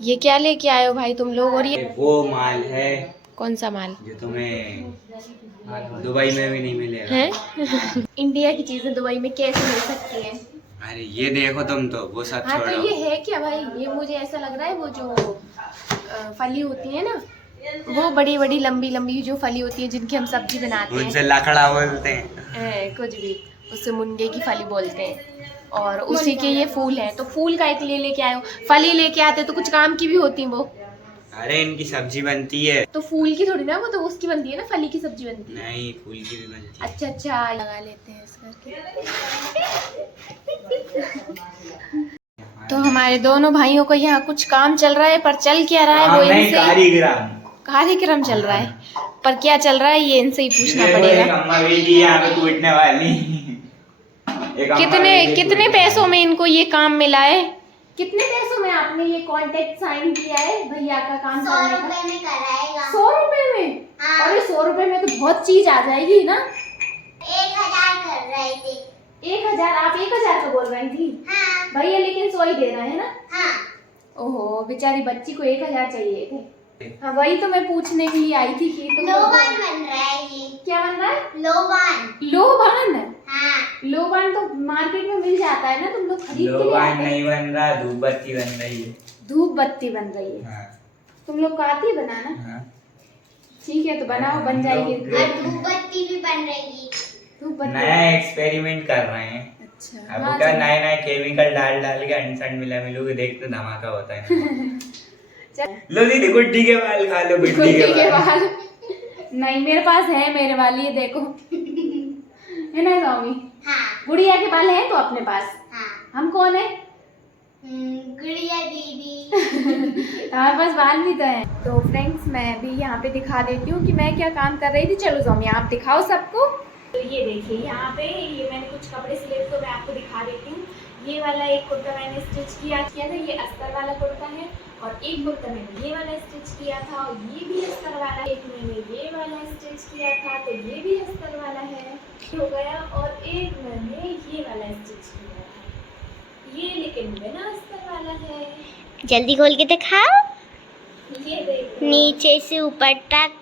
ये क्या लेके आए हो भाई तुम लोग? और ये वो माल है। कौन सा माल जो तुम्हें दुबई में भी नहीं मिलेगा है? इंडिया की चीजें दुबई में कैसे मिल सकती हैं? अरे ये देखो तुम तो वो सब हाँ तो छोड़ो। ये है क्या भाई? ये मुझे ऐसा लग रहा है वो जो फली होती है ना, वो बड़ी बड़ी लंबी लंबी जो फली होती है जिनकी हम सब्जी बनाते उनसे हैं। लकड़ा बोलते हैं। कुछ भी, उससे मुनगे की फली बोलते हैं। और उसी के ये फूल है, तो फूल का एक लेके आए हो, फली लेके आते तो कुछ काम की भी होती वो। अरे इनकी सब्जी बनती है। तो फूल की थोड़ी ना, वो तो उसकी बनती है ना, फली की सब्जी बनती है। नहीं फूल की भी बनती है। अच्छा अच्छा, लगा लेते हैं इस करके। तो हमारे दोनों भाइयों को यहाँ कुछ काम चल रहा है, पर चल क्या रहा है वो नहीं, इनसे कार्यक्रम चल रहा है, पर क्या चल रहा है ये इनसे ही पूछना पड़ेगा। अम्मा बेटी यहाँ पे कूटने वाली। कितने पैसों में इनको ये काम मिला है? कितने पैसों में आपने ये कॉन्ट्रैक्ट साइन किया है भैया का काम? 100 रुपए में कराएगा। 100 रुपए में? हाँ। और 100 रुपए में तो बहुत चीज आ जाएगी ना। 1000 कर रहे थे। 1000? आप 1000 का बोल रही थी? हाँ। भैया लेकिन 100 ही दे रहे हैं ना। हाँ। ओहो, बेचारी बच्ची को 1000 चाहिए थे। हाँ वही तो मैं पूछने के लिए आई थी कि तुम लोबान बन रहा है ये। क्या बन रहा है? लोबान। लोबान? हाँ। लोबान तो मार्केट में मिल जाता है ना, तुम लोग खरीद के ले आते लोबान हैं। नहीं बन रहा, धूप बत्ती बन रही है। धूप बत्ती बन रही है? हाँ। तुम लोग को आती है बनाना? हाँ। ठीक है तो बनाओ, बन जाएगी। और धूप बत्ती भी बन रहेगी। धूप बत्ती नया एक्सपेरिमेंट कर रहे हैं। अच्छा। अब हाँ, क्या नए नए केमिकल डाल डाल के अंट मिला मिलू के देखते धमाका होता है। लो दीदी गुड्डी के बाल खा लो, गुड्डी के बाल। नहीं मेरे पास है, मेरे वाली है देखो। है ना स्वामी? हाँ। गुड़िया के बाल है तो अपने पास। हाँ। हम कौन है? गुड़िया दीदी। हमारे पास बाल भी तो है। तो फ्रेंड्स मैं भी यहाँ पे दिखा देती हूँ कि मैं क्या काम कर रही थी। चलो स्वामी आप दिखाओ सबको। तो ये देखिए यहाँ पे ये मैंने कुछ कपड़े सिले तो मैं आपको दिखा देती हूँ। ये वाला एक कुर्ता मैंने स्टिच किया था, ये अस्तर वाला कुर्ता है। और एक कुर्ता मैंने ये वाला स्टिच किया था, और ये भी अस्तर वाला। एक मैंने ये वाला स्टिच किया था तो ये भी अस्तर वाला है, हो गया। और एक मैंने ये वाला स्टिच किया था, ये लेकिन बिना अस्तर वाला है। जल्दी खोल के दिखाओ। ये देखो नीचे से ऊपर तक।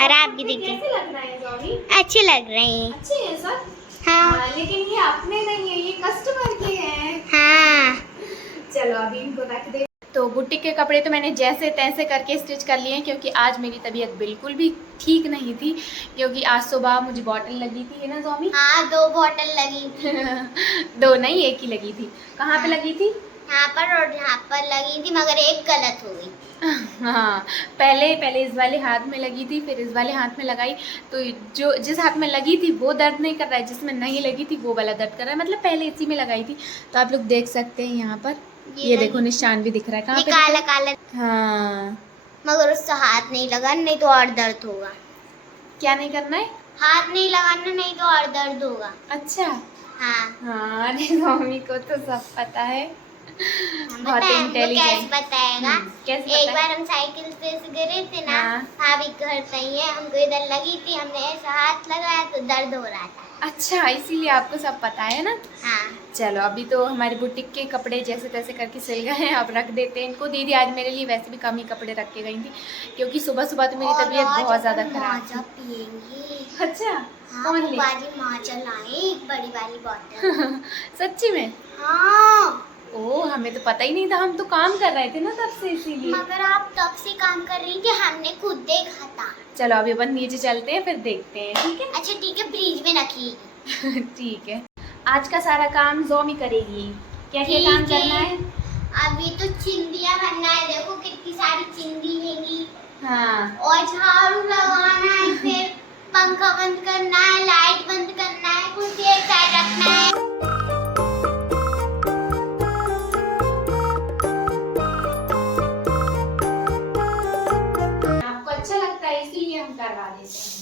और आप भी देखिए। कैसे लग रहा है स्वामी? अच्छे लग रहे हैं। अच्छे हैं सब। हाँ। लेकिन ये अपने नहीं है, ये कस्टमर के हैं। हाँ। चलो अभी इनको रख दे। तो बुटीक के कपड़े तो मैंने जैसे तैसे करके स्टिच कर लिए हैं, क्योंकि आज मेरी तबीयत बिल्कुल भी ठीक नहीं थी। क्योंकि आज सुबह मुझे बॉटल लगी थी, है ना स्वामी? हाँ 2 बॉटल लगी थी। 2 नहीं, एक ही लगी थी। कहाँ पे लगी थी? यहाँ पर और यहाँ पर लगी थी, मगर एक गलत हो गई। हाँ पहले इस वाले हाथ में लगी थी, फिर इस वाले हाथ में लगाई तो जो जिस हाथ में लगी थी वो दर्द नहीं कर रहा है, जिसमें नहीं लगी थी वो वाला दर्द कर रहा है। मतलब पहले इसी में लगाई थी। तो आप लोग देख सकते हैं यहाँ पर ये देखो निशान भी दिख रहा है। कहाँ पे? काला काला। हाँ मगर उससे हाथ नहीं लगाना, नहीं तो और दर्द होगा। क्या नहीं करना है? हाथ नहीं लगाना, नहीं तो और दर्द होगा। अच्छा हाँ। हाँ, अरे मम्मी को तो सब पता है, बहुत इंटेलिजेंट। कैसे बताएगा? कैसे एक बार हम साइकिल से गिरे थे ना, भाभी घर सही है, हमको इधर लगी थी, हमने ऐसा हाथ लगाया तो दर्द हो रहा था। अच्छा इसीलिए आपको सब पता है ना। हाँ। चलो अभी तो हमारी बुटीक के कपड़े जैसे तैसे करके सिल गए हैं, अब रख देते हैं इनको। दीदी आज मेरे लिए वैसे भी कम ही कपड़े रख के गई थी, क्योंकि सुबह सुबह तो मेरी तबीयत बहुत ज़्यादा खराब थी। अच्छा हाँ, माजा लाए एक बड़ी वाली बोतल। सच्ची में? हाँ। ओह हमें तो पता ही नहीं था, हम तो काम कर रहे थे ना तब से, इसीलिए। मगर आप तब से काम कर रही थी, हमने खुद देखा था। चलो अभी अपन नीचे चलते हैं, फिर देखते हैं। ठीक है? अच्छा ठीक है, फ्रिज में रखिए। ठीक है। आज का सारा काम ज़ोमी करेगी। क्या क्या काम करना है? अभी तो चिंदियाँ बनना है, देखो कितनी सारी चिंदी हैंगी। हाँ। और झाड़ू लगाना है, फिर पंखा बंद करना है, लाइट बंद करना है, कुछ एक साइड रखना है। आपको अच्छा लगता है इसीलिए हम करवा देते हैं।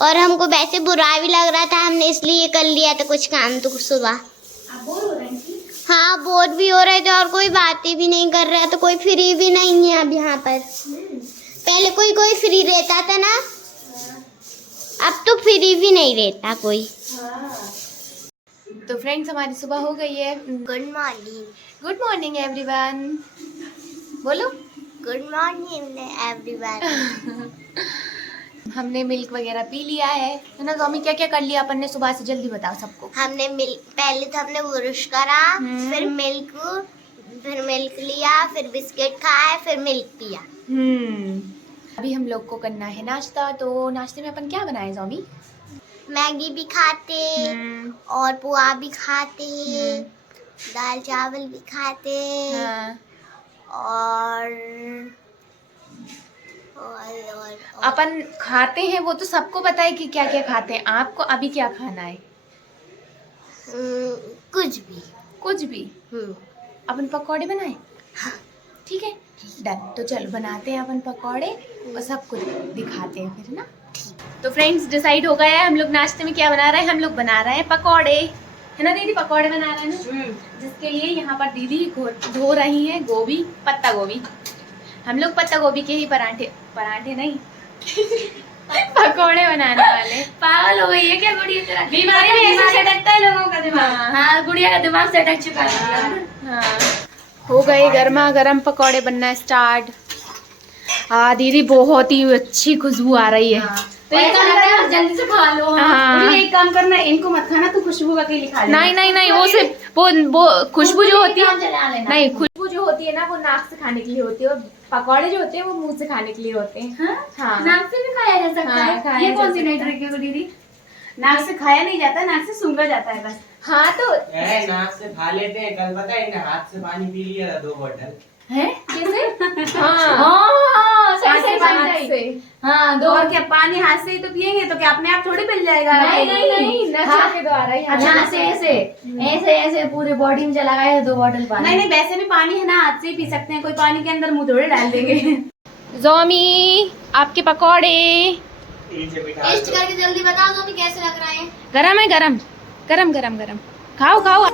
और हमको वैसे बुरा भी लग रहा था, हमने इसलिए कर लिया था कुछ काम तो सुबह। आप बोर हो रही थी? हाँ बोर भी हो रहे थे, और कोई बातें भी नहीं कर रहा, तो कोई फ्री भी नहीं है अब यहाँ पर। पहले कोई कोई फ्री रहता था ना, अब तो फ्री भी नहीं रहता कोई। तो फ्रेंड्स हमारी सुबह हो गई है। Good morning. Good morning everyone, बोलो। Good morning everyone. हमने मिल्क वगैरह पी लिया है ना स्वामी? क्या क्या कर लिया अपन ने सुबह से, जल्दी बताओ सबको। हमने पहले तो हमने ब्रश करा, फिर मिल्क लिया, फिर बिस्किट खाए, फिर मिल्क पिया। अभी हम लोग को करना है नाश्ता, तो नाश्ते में अपन क्या बनाए स्वामी? मैगी भी खाते और पोहा भी खाते, दाल चावल भी खाते। हाँ। और अपन खाते हैं वो तो सबको पता है कि क्या क्या खाते हैं। आपको अभी क्या खाना है? कुछ भी। कुछ भी। अपन पकौड़े बनाए? ठीक है, डन। तो चलो बनाते हैं अपन पकौड़े और सबको दिखाते हैं फिर ना। तो फ्रेंड्स डिसाइड हो गया है हम लोग नाश्ते में क्या बना रहे हैं। हम लोग बना रहे हैं पकौड़े, है ना दीदी? पकौड़े बना रहे हैं ना, जिसके लिए यहाँ पर दीदी धो रही हैं गोभी, पत्ता गोभी। हम लोग पत्ता गोभी के ही पराठे नहीं पकौड़े बनाने वाले। पागल हो गई है क्या गुड़िया? तेरा बीमारी में ऐसे अटकता है लोगों का दिमाग। हाँ, गुड़िया का दिमाग से अटक चुका है। हाँ, हो गए गर्मा गर्म पकौड़े बनना स्टार्ट। हाँ दीदी, बहुत ही अच्छी खुशबू आ रही है। तो एक काम करना, जल्दी से खा लो। हाँ। एक काम करना, इनको मत खाना, तू खुशबू का अकेली खा ले। नहीं, वो सिर्फ वो खुशबू जो होती है, नहीं खुशबू जो होती है ना वो नाक से खाने के लिए होती है, और पकौड़े जो होते हैं वो मुंह से खाने के लिए होते हैं। हाँ, नाक से भी खाया जा सकता है। ये कौन सी नई ट्रिक है दीदी? नाक से खाया नहीं जाता, नाक से सूंघा जाता है बस। हाँ तो नाक से खा लेते हैं। कल पता है इन्हें हाथ से पानी पी लिया था 2 बोतल। है कैसे? हाँ, सही। हाँ, 2 और क्या पानी हाथ से ही तो पियेंगे तो क्या अपने आप थोड़ी मिल जाएगा? नहीं, नशा के द्वारा ही। अच्छा, ऐसे पूरे बॉडी में चला गया 2 बोतल पानी। नहीं, वैसे भी पानी है ना, हाथ से ही पी सकते हैं। कोई पानी के अंदर मुंह थोड़े डाल देंगे। जोमी, आपके पकौड़े टेस्ट करके जल्दी बताओ तो कैसे लग रहा है। गरम है? गरम। खाओ।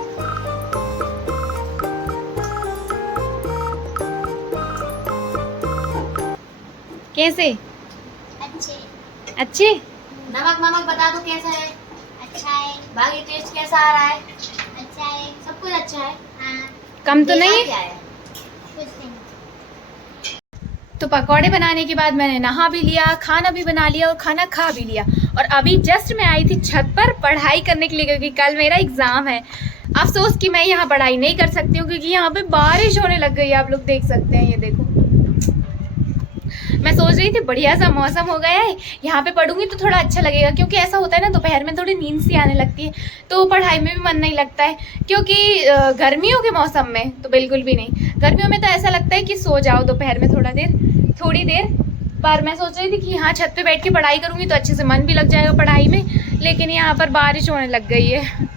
कैसे? अच्छे। नमक बता दो कैसा है? अच्छा है। बाकी टेस्ट कैसा आ रहा है? अच्छा है। सब कुछ अच्छा है। हाँ। कम तो नहीं क्या है? है? कुछ नहीं। तो पकौड़े बनाने के बाद मैंने नहा भी लिया, खाना भी बना लिया और खाना खा भी लिया। और अभी जस्ट मैं आई थी छत पर पढ़ाई करने के लिए, क्योंकि कल मेरा एग्जाम है। अफसोस कि मैं यहाँ पढ़ाई नहीं कर सकती हूँ, क्योंकि यहाँ पे बारिश होने लग गई है। आप लोग देख सकते हैं, ये देखो। मैं सोच रही थी बढ़िया सा मौसम हो गया है, यहाँ पे पढ़ूंगी तो थोड़ा अच्छा लगेगा, क्योंकि ऐसा होता है ना दोपहर में थोड़ी नींद सी आने लगती है, तो पढ़ाई में भी मन नहीं लगता है। क्योंकि गर्मियों के मौसम में तो बिल्कुल भी नहीं। गर्मियों में तो ऐसा लगता है कि सो जाओ दोपहर में थोड़ी देर। पर मैं सोच रही थी कि यहाँ छत पे बैठ के पढ़ाई करूँगी तो अच्छे से मन भी लग जाएगा पढ़ाई में, लेकिन यहाँ पर बारिश होने लग गई है।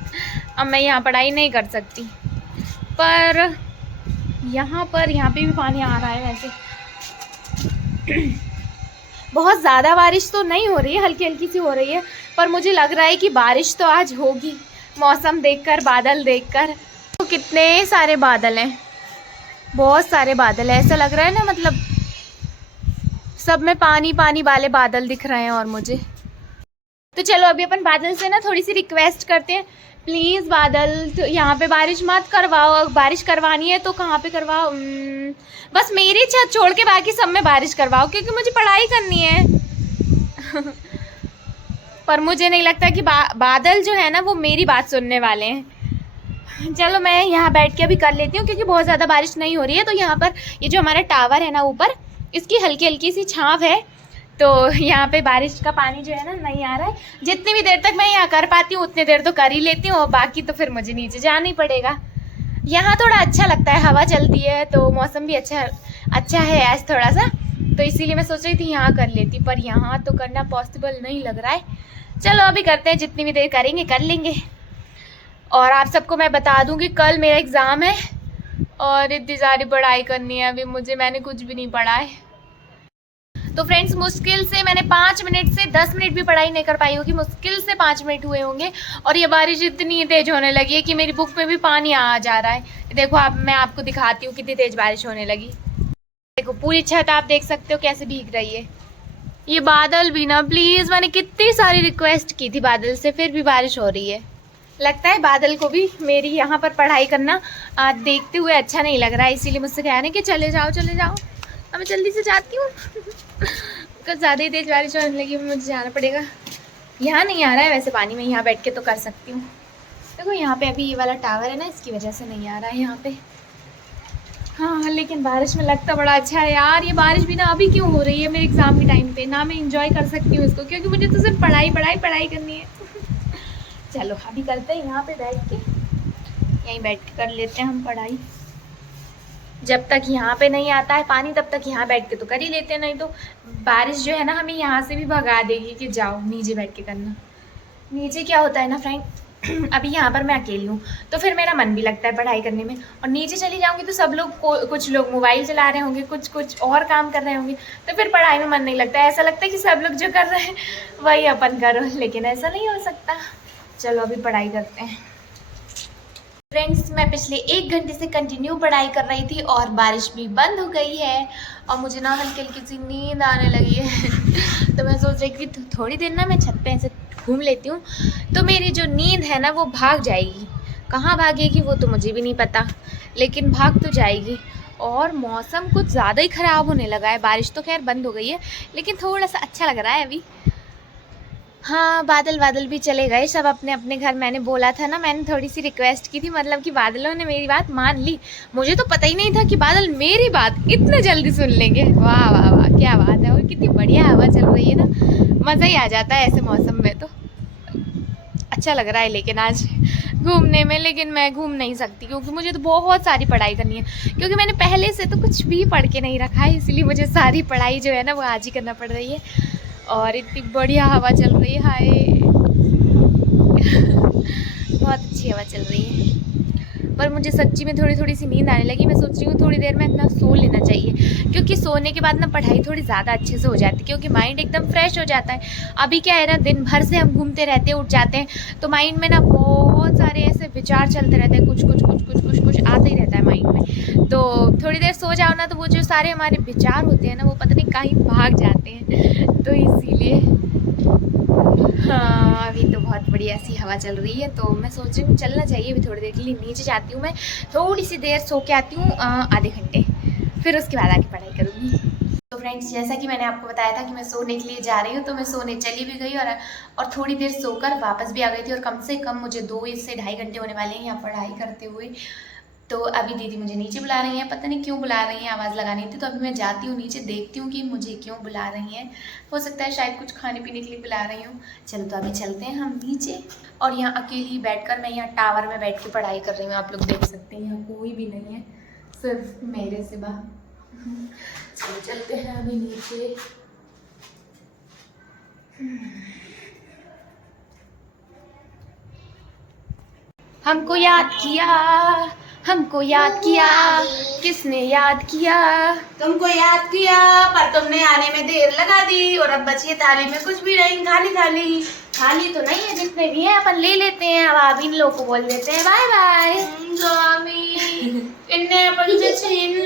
अब मैं यहाँ पढ़ाई नहीं कर सकती। पर यहाँ पे भी पानी आ रहा है वैसे। बहुत ज़्यादा बारिश तो नहीं हो रही है, हल्की हल्की सी हो रही है, पर मुझे लग रहा है कि बारिश तो आज होगी। मौसम देखकर, बादल देखकर, तो कितने सारे बादल हैं, बहुत सारे बादल हैं। ऐसा लग रहा है ना, मतलब सब में पानी पानी वाले बादल दिख रहे हैं। और मुझे तो चलो अभी अपन बादल से ना थोड़ी सी रिक्वेस्ट करते हैं, प्लीज़ बादल तो यहाँ पे बारिश मत करवाओ। बारिश करवानी है तो कहाँ पे करवाओ? बस मेरी छत छोड़ के बाकी सब में बारिश करवाओ, क्योंकि मुझे पढ़ाई करनी है। पर मुझे नहीं लगता कि बादल जो है ना वो मेरी बात सुनने वाले हैं। चलो मैं यहाँ बैठ के अभी कर लेती हूँ, क्योंकि बहुत ज़्यादा बारिश नहीं हो रही है। तो यहाँ पर ये जो हमारा टावर है ना ऊपर, इसकी हल्की हल्की सी छाँव है, तो यहाँ पे बारिश का पानी जो है ना नहीं आ रहा है। जितनी भी देर तक मैं यहाँ कर पाती हूँ उतनी देर तो कर ही लेती हूँ, और बाकी तो फिर मुझे नीचे जाना ही पड़ेगा। यहाँ थोड़ा अच्छा लगता है, हवा चलती है तो मौसम भी अच्छा है आज थोड़ा सा, तो इसीलिए मैं सोच रही थी यहाँ कर लेती, पर यहाँ तो करना पॉसिबल नहीं लग रहा है। चलो अभी करते हैं, जितनी भी देर करेंगे कर लेंगे। और आप सबको मैं बता दूँ कि कल मेरा एग्ज़ाम है और इतनी सारी पढ़ाई करनी है अभी मुझे, मैंने कुछ भी नहीं पढ़ा है। तो फ्रेंड्स मुश्किल से मैंने 5 मिनट से 10 मिनट भी पढ़ाई नहीं कर पाई होगी, मुश्किल से 5 मिनट हुए होंगे। और ये बारिश इतनी तेज होने लगी है कि मेरी बुक में भी पानी आ जा रहा है। देखो मैं आपको दिखाती हूँ कितनी तेज बारिश होने लगी। देखो पूरी छत आप देख सकते हो कैसे भीग रही है। ये बादल भी ना, प्लीज़, मैंने कितनी सारी रिक्वेस्ट की थी बादल से, फिर भी बारिश हो रही है। लगता है बादल को भी मेरी यहाँ पर पढ़ाई करना देखते हुए अच्छा नहीं लग रहा है, इसीलिए मुझसे कह रहे हैं कि चले जाओ चले जाओ। अब मैं जल्दी से जाती हूँ कुछ ज़्यादा ही तेज बारिश होने लगी, मुझे जाना पड़ेगा। यहाँ नहीं आ रहा है वैसे पानी में, यहाँ बैठ के तो कर सकती हूँ। देखो यहाँ पे अभी ये वाला टावर है ना, इसकी वजह से नहीं आ रहा है यहाँ पे। हाँ लेकिन बारिश में लगता बड़ा अच्छा है यार। ये बारिश भी ना अभी क्यों हो रही है मेरे एग्ज़ाम के टाइम पे, ना मैं इंजॉय कर सकती हूँ इसको, क्योंकि मुझे तो सिर्फ पढ़ाई पढ़ाई पढ़ाई करनी है। चलो अभी करते हैं यहाँ पे बैठ के, यहीं बैठ के कर लेते हैं हम पढ़ाई। जब तक यहाँ पे नहीं आता है पानी तब तक यहाँ बैठ के तो कर ही लेते हैं, नहीं तो बारिश जो है ना हमें यहाँ से भी भगा देगी कि जाओ नीचे बैठ के करना। नीचे क्या होता है ना फ्रेंड, अभी यहाँ पर मैं अकेली हूँ तो फिर मेरा मन भी लगता है पढ़ाई करने में, और नीचे चली जाऊँगी तो सब लोग कुछ लोग मोबाइल चला रहे होंगे, कुछ और काम कर रहे होंगे, तो फिर पढ़ाई में मन नहीं लगता है। ऐसा लगता है कि सब लोग जो कर रहे हैं वही अपन करो, लेकिन ऐसा नहीं हो सकता। चलो अभी पढ़ाई करते हैं। फ्रेंड्स मैं पिछले 1 घंटे से कंटिन्यू पढ़ाई कर रही थी और बारिश भी बंद हो गई है और मुझे ना हल्की हल्की सी नींद आने लगी है तो मैं सोच रही थी थोड़ी देर ना मैं छत पे ऐसे घूम लेती हूँ तो मेरी जो नींद है ना वो भाग जाएगी। कहाँ भागेगी वो तो मुझे भी नहीं पता, लेकिन भाग तो जाएगी। और मौसम कुछ ज़्यादा ही ख़राब होने लगा है, बारिश तो खैर बंद हो गई है लेकिन थोड़ा सा अच्छा लग रहा है अभी। हाँ बादल भी चले गए सब अपने अपने घर। मैंने बोला था ना, मैंने थोड़ी सी रिक्वेस्ट की थी, मतलब कि बादलों ने मेरी बात मान ली। मुझे तो पता ही नहीं था कि बादल मेरी बात इतने जल्दी सुन लेंगे। वाह वाह वाह क्या बात है, और कितनी बढ़िया हवा चल रही है ना, मज़ा ही आ जाता है ऐसे मौसम में। तो अच्छा लग रहा है लेकिन आज घूमने में, लेकिन मैं घूम नहीं सकती क्योंकि मुझे तो बहुत सारी पढ़ाई करनी है, क्योंकि मैंने पहले से तो कुछ भी पढ़ के नहीं रखा है, इसलिए मुझे सारी पढ़ाई जो है ना वो आज ही करना पड़ रही है। और इतनी बढ़िया हवा चल रही है, हाय बहुत अच्छी हवा चल रही है। पर मुझे सच्ची में थोड़ी सी नींद आने लगी। मैं सोच रही हूँ थोड़ी देर में अपना सो लेना चाहिए, क्योंकि सोने के बाद ना पढ़ाई थोड़ी ज़्यादा अच्छे से हो जाती है, क्योंकि माइंड एकदम फ्रेश हो जाता है। अभी क्या है ना, दिन भर से हम घूमते रहते हैं, उठ जाते हैं, तो माइंड में ना बहुत सारे ऐसे विचार चलते रहते हैं, कुछ आता ही रहता है माइंड में। तो थोड़ी देर सो जाओ ना तो वो जो सारे हमारे विचार होते हैं ना वो पता नहीं कहीं भाग जाते हैं, तो इसीलिए हाँ अभी तो बहुत बढ़िया सी हवा चल रही है। तो मैं सोच रही हूँ चलना चाहिए अभी थोड़ी देर के लिए। नीचे जाती हूँ मैं, थोड़ी सी देर सो के आती हूँ, आधे घंटे, फिर उसके बाद आके पढ़ाई करूँगी। तो फ्रेंड्स जैसा कि मैंने आपको बताया था कि मैं सोने के लिए जा रही हूँ, तो मैं सोने चली भी गई और थोड़ी देर सोकर वापस भी आ गई थी। और कम से कम मुझे 2 से ढाई घंटे होने वाले हैं यहाँ पढ़ाई करते हुए। तो अभी दीदी मुझे नीचे बुला रही हैं, पता नहीं क्यों बुला रही हैं, आवाज़ लगानी थी। तो अभी मैं जाती हूँ नीचे, देखती हूँ कि मुझे क्यों बुला रही हैं। हो सकता है शायद कुछ खाने पीने के लिए बुला रही हूँ। चलो तो अभी चलते हैं हम नीचे। और यहाँ अकेली बैठकर मैं यहाँ टावर में बैठ के पढ़ाई कर रही हूँ, आप लोग देख सकते हैं यहाँ कोई भी नहीं है, सिर्फ मेरे सिवा। चलो चलते हैं अभी नीचे। हमको याद किया, किसने याद किया? तुमको याद किया पर तुमने आने में देर लगा दी, और अब बची थाली में कुछ भी नहीं, खाली खाली तो नहीं है, जितने भी हैं अपन ले लेते हैं। अब आप इन लोगों को बोल देते हैं बाय बाय। स्वामी इनने अपन से छीन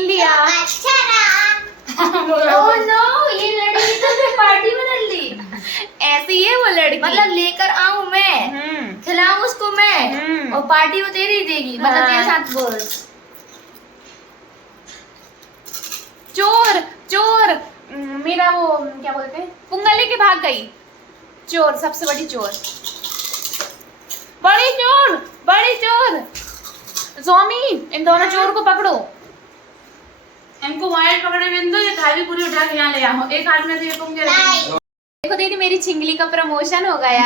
लिया। अच्छा रहा। ओह नो, ये लड़की तो पार्टी में डाल दी। ऐसी है वो लड़की, मतलब लेकर आऊं मैं, खिलाऊं उसको मैं, और पार्टी वो तेरी देगी, मतलब तेरे साथ बोल। चोर मेरा वो क्या बोलते हैं, पुंगा लेके भाग गई। चोर, सबसे बड़ी चोर, बड़ी चोर। स्वामी इन दोनों चोर को पकड़ो। इनको वायर पकड़े बिंदु, ये थाली पूरी उठा के यहाँ ले आओ, एक हाथ में से ये पुंगे देखो दीदी मेरी छिंगली का प्रमोशन हो गया।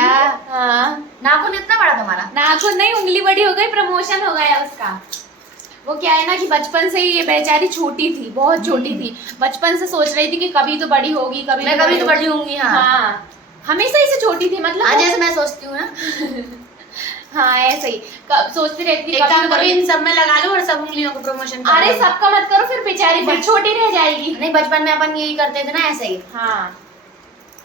हाँ नाखून इतना बड़ा तुम्हारा? नाखून नहीं, उंगली बड़ी हो गई, प्रमोशन हो गया उसका। वो क्या है ना कि बचपन से ही ये बेचारी छोटी थी, बहुत छोटी थी। बचपन से सोच रही थी कि कभी तो बड़ी होगी, कभी तो बड़ी होंगी। हाँ हमेशा ही से छोटी थी, मतलब जैसे मैं सोचती हूँ ना। हाँ ऐसे ही सोचती रहती थी कभी इन सब में लगा लो और सब उंगलियों को प्रमोशन। अरे सबका मत करो, फिर बेचारी फिर छोटी रह जाएगी। नहीं बचपन में अपन यही करते थे ना, ऐसे ही। हाँ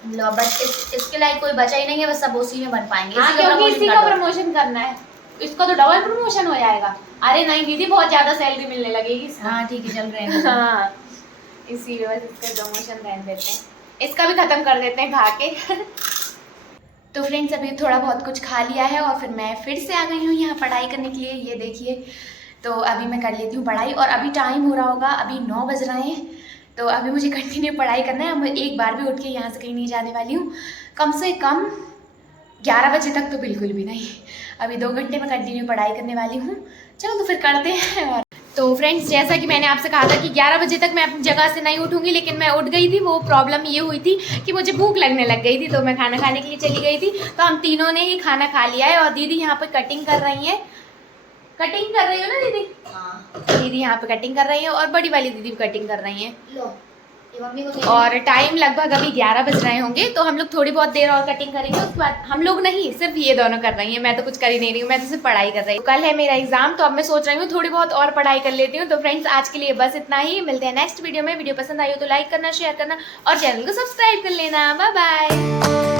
लो बस इसके लायक कोई बचा ही नहीं है, बस सब उसी में बन पाएंगे। हाँ, क्योंकि इसी का प्रमोशन करना है, इसका तो डबल प्रमोशन हो जाएगा। अरे नहीं दीदी, बहुत ज्यादा सैलरी मिलने लगेगी। हाँ ठीक है, चल रहे हैं। हाँ इसीलिए बस इसका प्रमोशन रहने देते हैं, इसका भी खत्म कर देते हैं खा के। तो फ्रेंड्स अभी थोड़ा बहुत कुछ खा लिया है और फिर मैं फिर से आ गई हूँ यहाँ पढ़ाई करने के लिए। ये देखिए, तो अभी मैं कर लेती हूँ पढ़ाई और अभी टाइम हो रहा होगा, अभी 9 बज रहे हैं। तो अभी मुझे कंटिन्यू पढ़ाई करना है। मैं एक बार भी उठ के यहाँ से कहीं नहीं जाने वाली हूँ, कम से कम 11 बजे तक तो बिल्कुल भी नहीं। अभी 2 घंटे में कंटिन्यू पढ़ाई करने वाली हूँ। चलो तो फिर करते हैं। और तो फ्रेंड्स जैसा कि मैंने आपसे कहा था कि 11 बजे तक मैं अपनी जगह से नहीं उठूंगी, लेकिन मैं उठ गई थी। वो प्रॉब्लम ये हुई थी कि मुझे भूख लगने लग गई थी, तो मैं खाना खाने के लिए चली गई थी। तो हम तीनों ने ही खाना खा लिया है और दीदी यहाँ पे कटिंग कर रही है। कटिंग कर रही हो ना दीदी? हाँ, दीदी यहाँ पे कटिंग कर रही है और बड़ी वाली दीदी भी कटिंग कर रही है। और टाइम लगभग अभी 11 बज रहे होंगे, तो हम लोग थोड़ी बहुत देर और कटिंग करेंगे। उसके बाद हम लोग नहीं, सिर्फ ये दोनों कर रही हैं। मैं तो कुछ कर ही नहीं रही हूँ, मैं तो सिर्फ पढ़ाई कर रही हूँ। कल है मेरा एग्जाम, तो अब मैं सोच रही हूँ थोड़ी बहुत और पढ़ाई कर लेती हूँ। तो फ्रेंड्स आज के लिए बस इतना ही। मिलते हैं नेक्स्ट वीडियो में। वीडियो पसंद आई हो तो लाइक करना, शेयर करना और चैनल को सब्सक्राइब कर लेना। Bye bye.